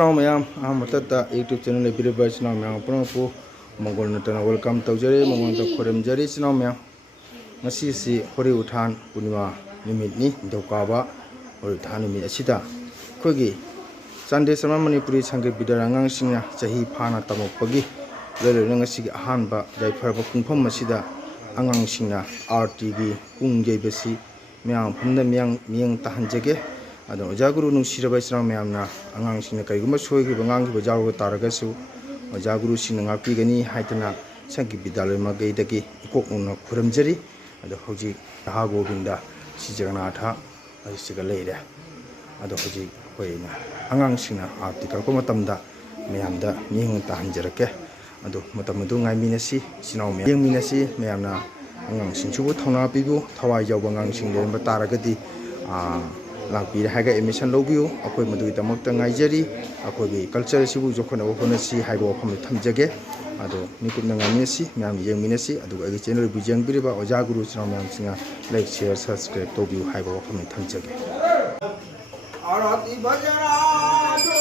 इचनाव मैम मतता YouTube channel लेबिरबा इचनाव मैम पुनपु मंगोल नतना वेलकम तौजरे मंगोल खोरमजरी इचनाव मैम मसीसी होरी उठान पुनिमा निमितनी दौकाबा होरी उठान निमित असिदा खोगी चांदे शर्मा मणिपुरी संगीत विद्यारंगांग सिंह चाही फाना तमोपगी लेलेरंग असि अहानबा जायफरबा पुंफम असिदा अंगांग सिंह आरटी गी पुंगजेबसी मैम फमदा मियंग तहंजगे अदो ओजागुरु नुसिरबा इचनाव मैमना अंगांग सिंह कईगुम सोयगिबा ngangiba जावगा तारगसु ओजागुरु सिंह ngakpigani हाइतना संगीत विद्यालय मगैदगी इकोकनुना खुरमजरी अदो हौजी हा गोविंदा सिजगनाथा असिगा लेरे अदो हौजी कोइना अंगांग सिंह आर्टिकल को मतमदा मैमदा मियंग तहंजरके अदो मतमदु ngaimiनasi इचनाव मैम यंगमिनasi मैमना अंगांग सिंहसुबु थौना पिबु थवाइ जावबा ngang सिंह लेरबा तारगदी लापी है एडमिशन लौबियो अखोई मदुगीदमक्ता ngaijari अखोई कल्चर सिबु जोखना वफनसी हाइबो वफम थमजगे अदो मिकुपना ngaminasi मैम यंगमिनasi अदो आगे चैनल बिजंगबिरिबा ओजागुरु इचनाव मैम सिंगा लाइक शेयर सब्सक्राइब तौबियो हाइबो वफम थमजगे आरती बजराजो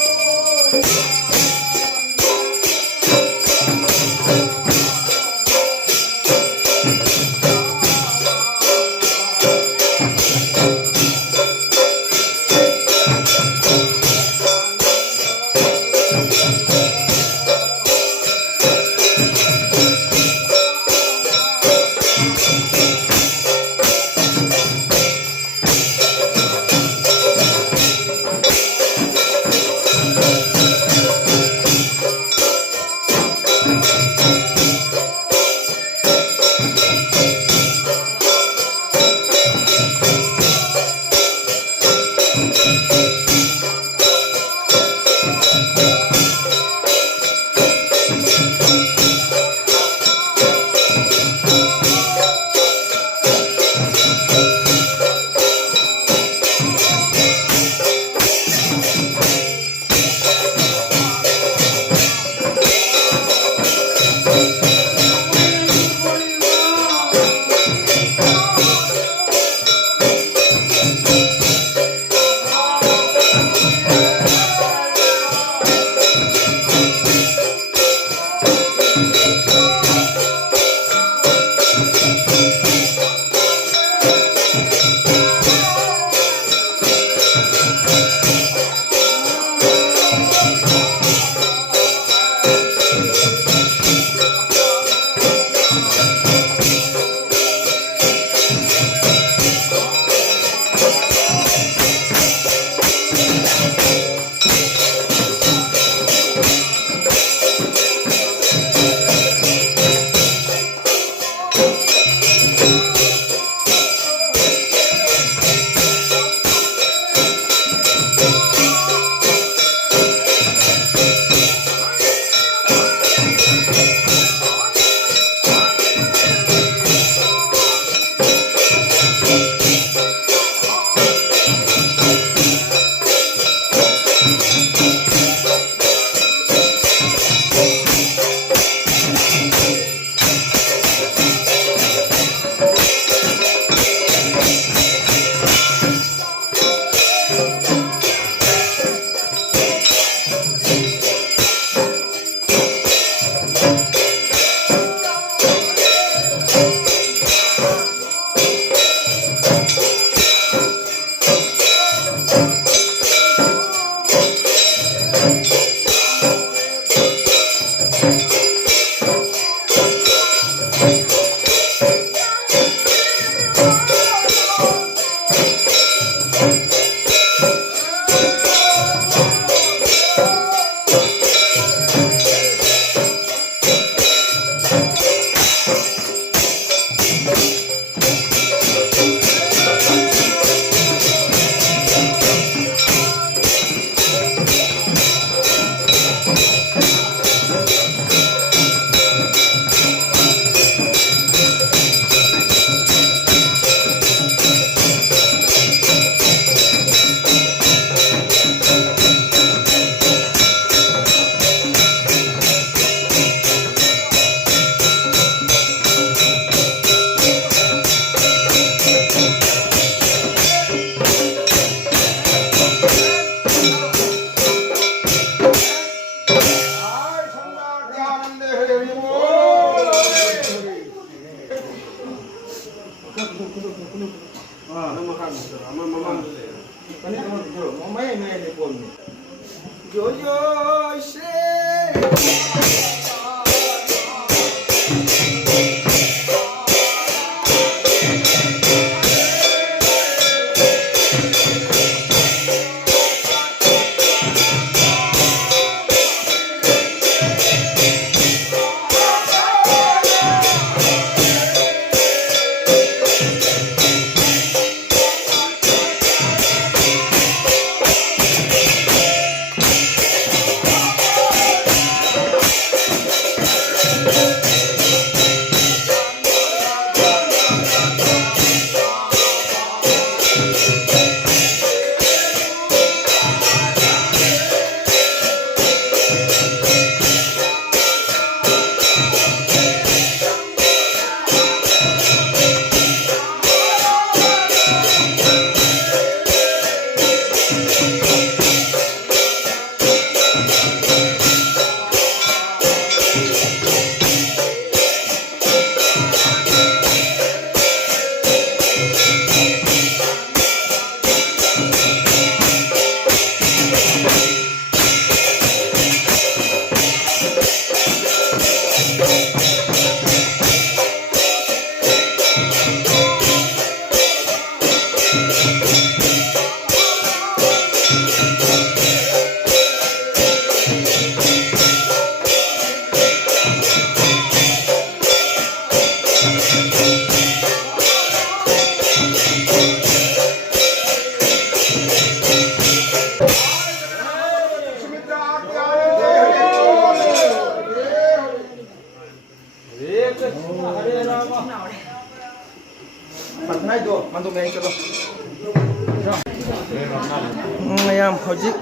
ꯃꯌꯥꯝ ꯍꯧꯖꯤꯛ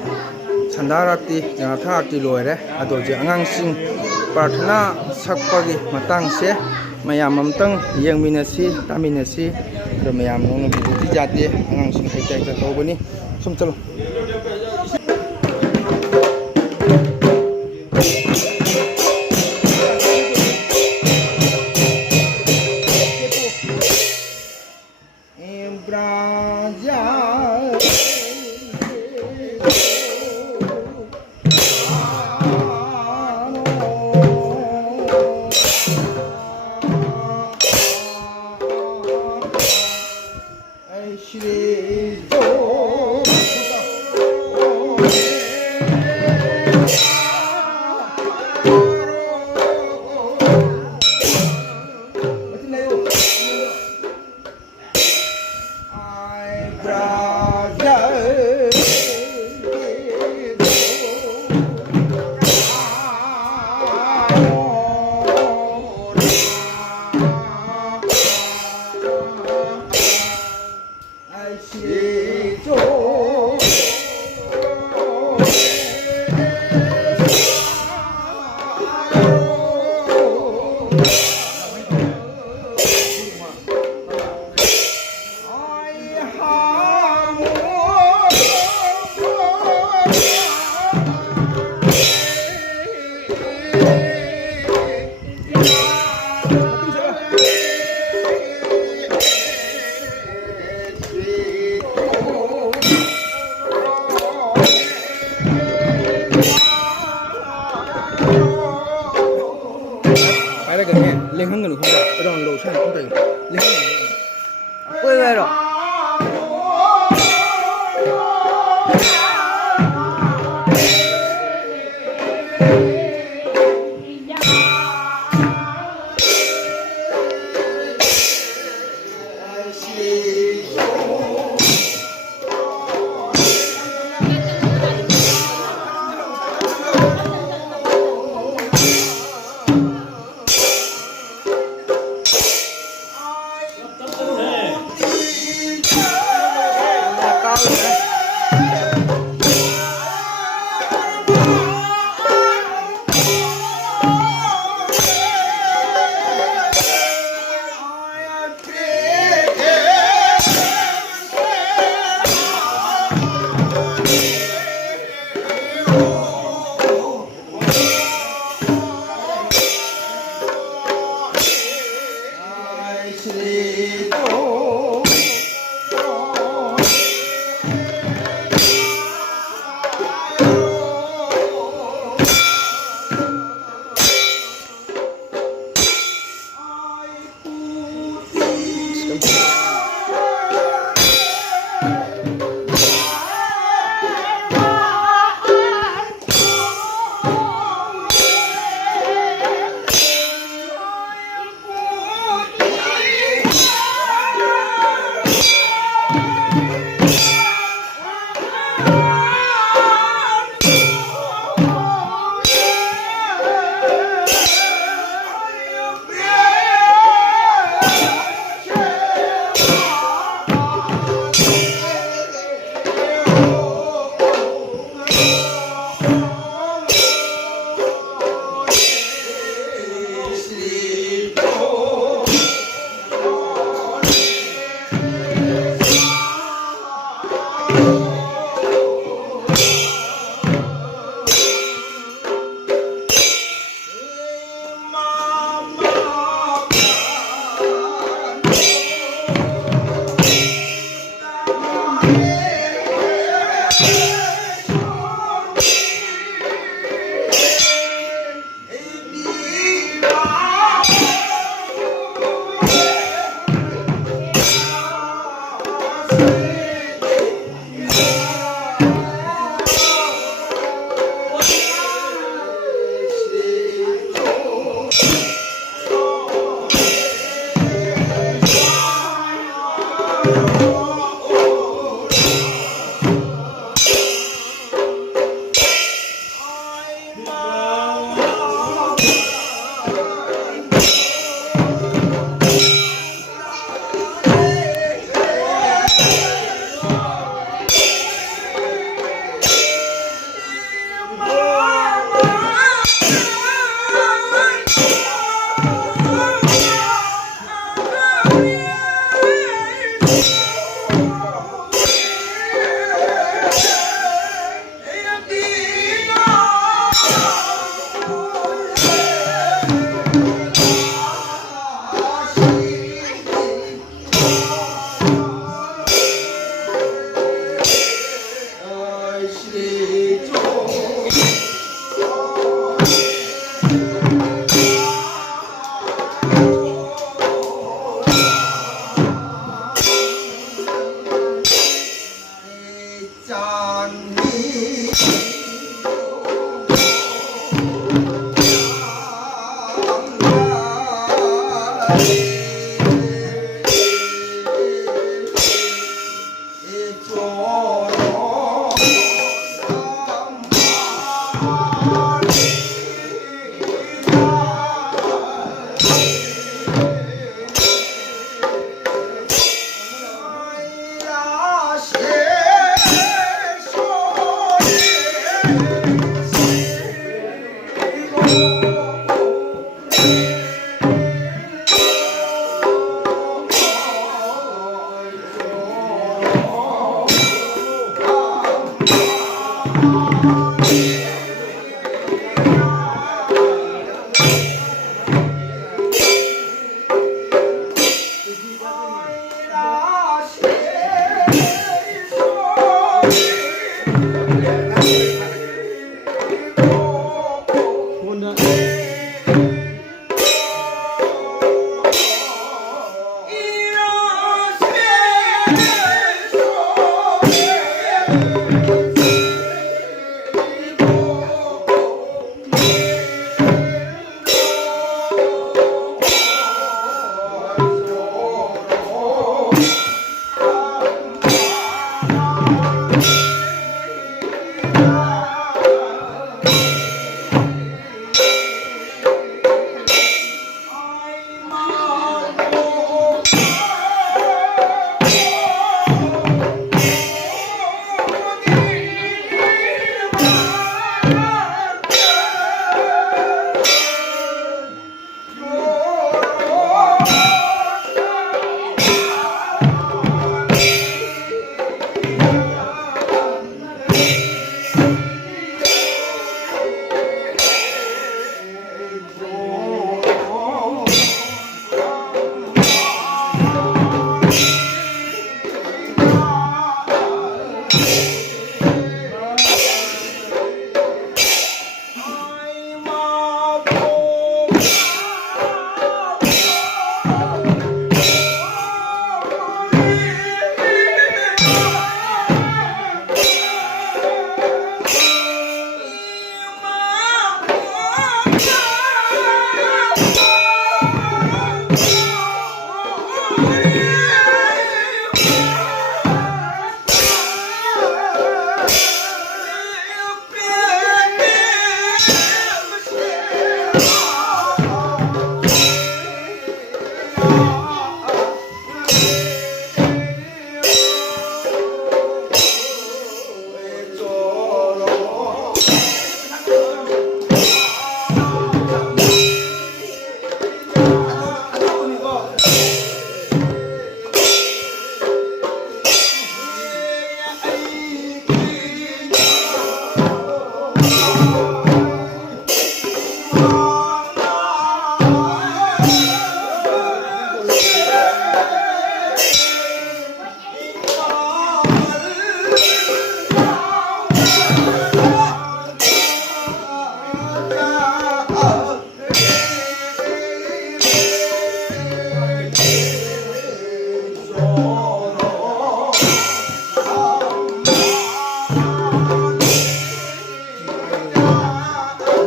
ꯁꯟꯗꯥꯔꯥꯛꯇꯤ ꯊꯥꯛꯇꯤ ꯂꯣꯏꯔꯦ ꯑꯗꯣ ꯍꯧꯖꯤꯛ ꯑꯉꯥꯡꯁꯤꯡ ꯄ꯭ꯔꯥꯊꯅꯥ ꯁꯛꯄꯒꯤ ꯃꯇꯥꯡꯁꯦ ꯃꯌꯥꯝ ꯑꯃꯇꯪ ꯌꯦꯡꯃꯤꯟꯅꯁꯤ ꯇꯥꯃꯤꯟꯅꯁꯤ ꯑꯗꯣ ꯃꯌꯥꯝ ꯅꯣꯡꯅꯕꯤꯕꯗꯤ ꯌꯥꯗꯦ ꯑꯉꯥꯡꯁꯤꯡ ꯍꯩꯇ ꯍꯩꯇ ꯇꯧꯕꯅꯤ ꯁꯨꯝ ꯆꯠꯂꯣ ꯂꯦꯡꯍꯟꯒꯅꯨ ꯈꯪꯕ꯭ꯔꯥ ꯑꯦꯔꯥꯎꯟ ꯂꯧ ꯁꯥꯏꯅ ꯈꯪꯕ꯭ꯔꯥ ꯂꯦꯡꯍꯟꯒꯅꯨ ꯀꯣꯏꯔꯣ Shri Yeah.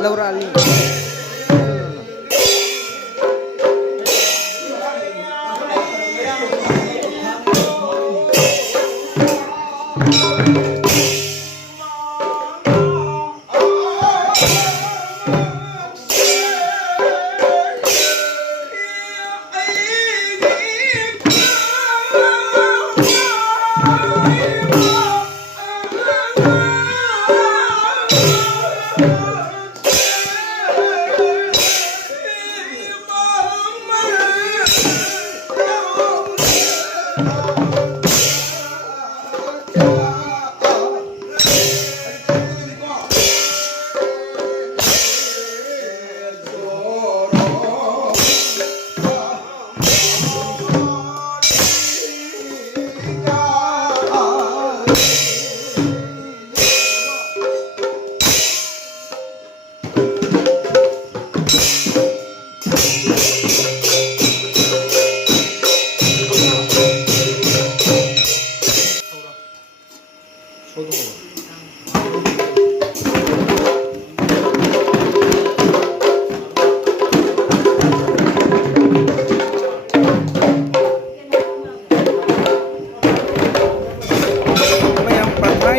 Laura Ali.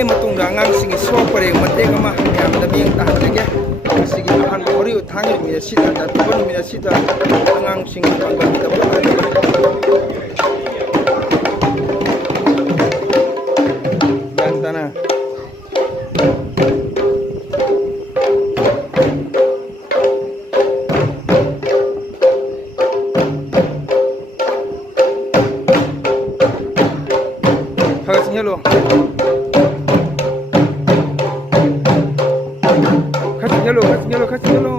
matungdangang sige so pare mate kama yam da bing ta lege sige han ori uthangir mi sida da tubon mi sida angang sing panggal da bantana hello kasih hello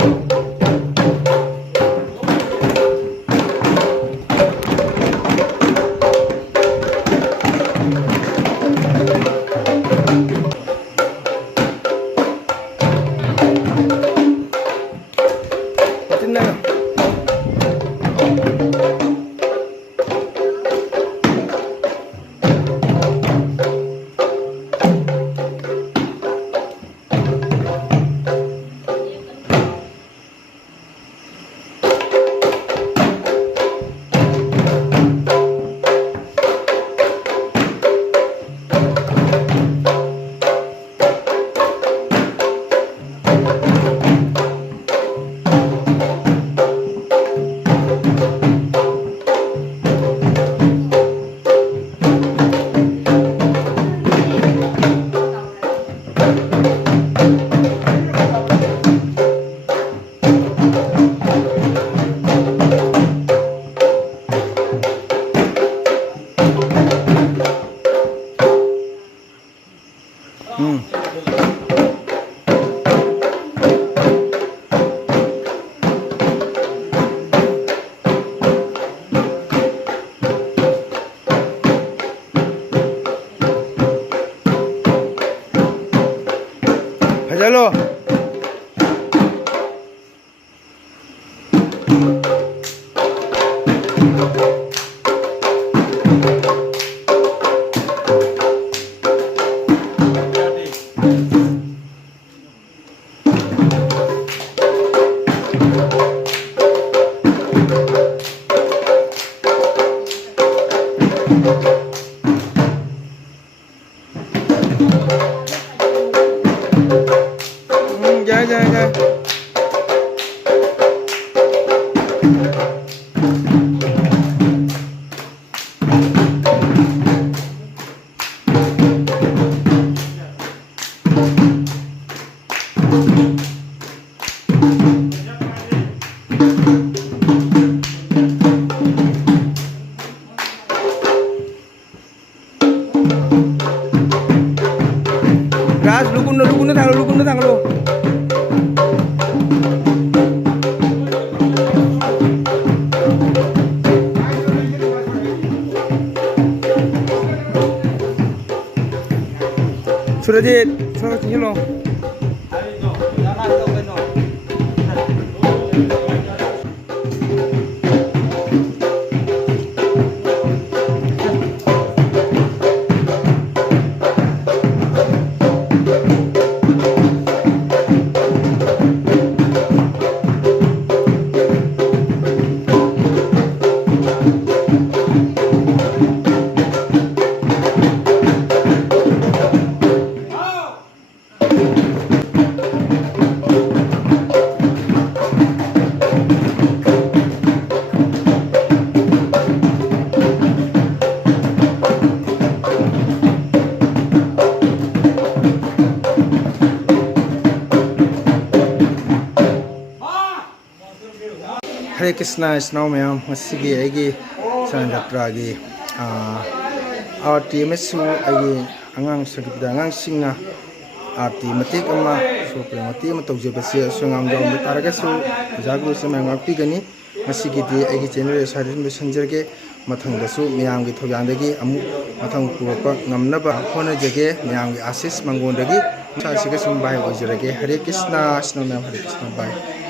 Halo. Jangan. Gas, lukun na tanglo. Surajit, selamat tinggal lo. Hare Krishna Isnau Myam Masigi Agi Sanjatragi Arti Mesu Agi Angang Sakipda Angang Singna Arti Matik Ama Sopre Mati Matauja Basia Sungam Jom Taragasu Jagru Samang Pigani Masigi Agi General Sadin Messenger Mathang Dasu Myam Gi Thoyandagi Amu Mathang Purapa Namnaba Hona Jage Myam Gi Asis Mangondagi Sasiga Sumbai Ojirage Hare Krishna Isnau Myam Hare Krishna Bye